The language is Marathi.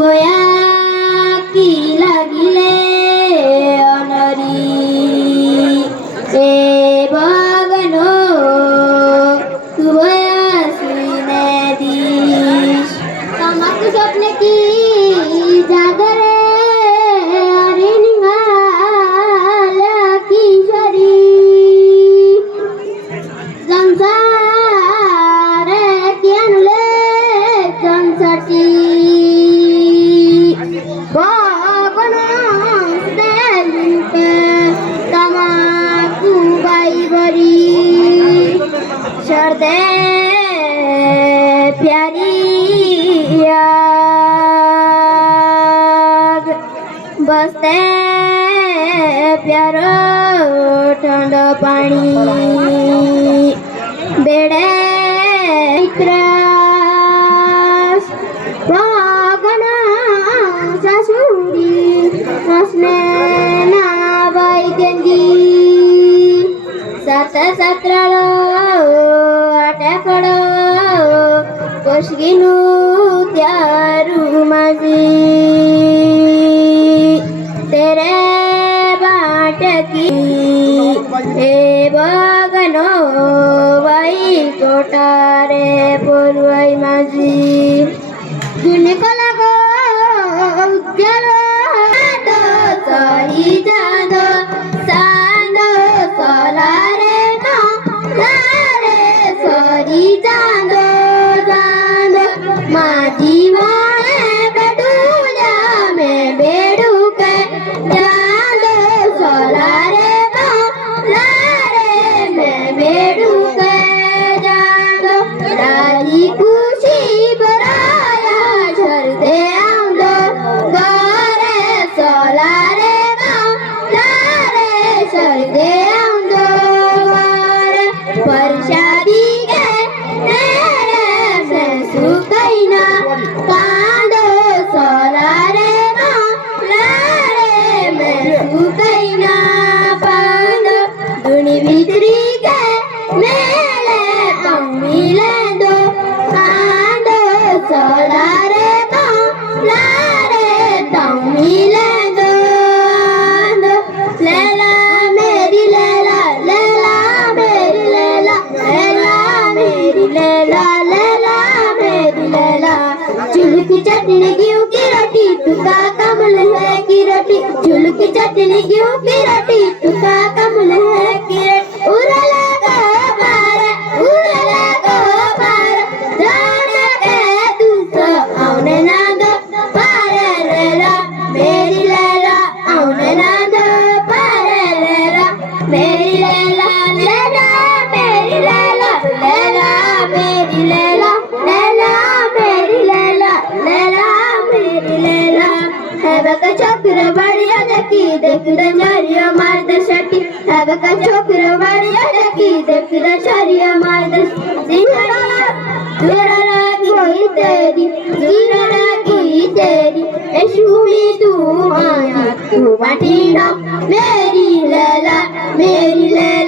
बोया की लागिले अनरी ए बगनो तू बोया सीने दिश तमाकू स्वप्न की जागरे अरे निघाला किशोरी संसार की अनुले संसारची तमाकू बाई बरी शरदे प्यारी आग बसते प्यारो ठंड पाणी बेडे त्रास वागना सासुरी हसने ना बाई गंगी सात सत्रालो आट्याकडो कोशगिनू त्यारू माझी तेरे बाट की हे बगनो बाई कोटारे बोलवाई माझी दुनिकोला गो उद्यालो सारी जानो सानो सोलारे नो लारे सारी जानो जानो माझी माने बेडूल्या में बेडू के जानो सोलारे नो लारे में बेडू के जानो राजी खुशी बराया शरदे आंदो गोरे सोलारे नो लारे शरदे आंदो गोरे परशादी के तेरे से सुकैना पांदो सोलारे नो लारे में सुकैना पांदो दुनी भीतरी के मेले मिले दो पांदो सोलारे नो लारे मिले दो लैला मेरी लैला लैला मेरी लैला लैला मेरी लैला लैला मेरी लैला चूल्हे की चटनी गेहूं की रोटी तुका कमल है की रोटी चूल्हे की चटनी गेहूं की रोटी तुका कमल है की रोटी उड़ला गो पार जाने के दूसरा आउने ना दो पारे लैला मेरी लैला आउने ना दो पारे लैला मेरी लैला लैला मेरी लैला लैला मेरी लैला लैला मेरी लैला लैला मेरी लैला है बका छोकरा बढ़िया देखी देख दरिया मार दशटी है बका छोकरा बढ़िया देखी देख दरिया मार दश दूरा कोई तेरी दूरा कोई तेरी ऐशुमी तू आया तू बाटीना मेरी लैला मेरी लैला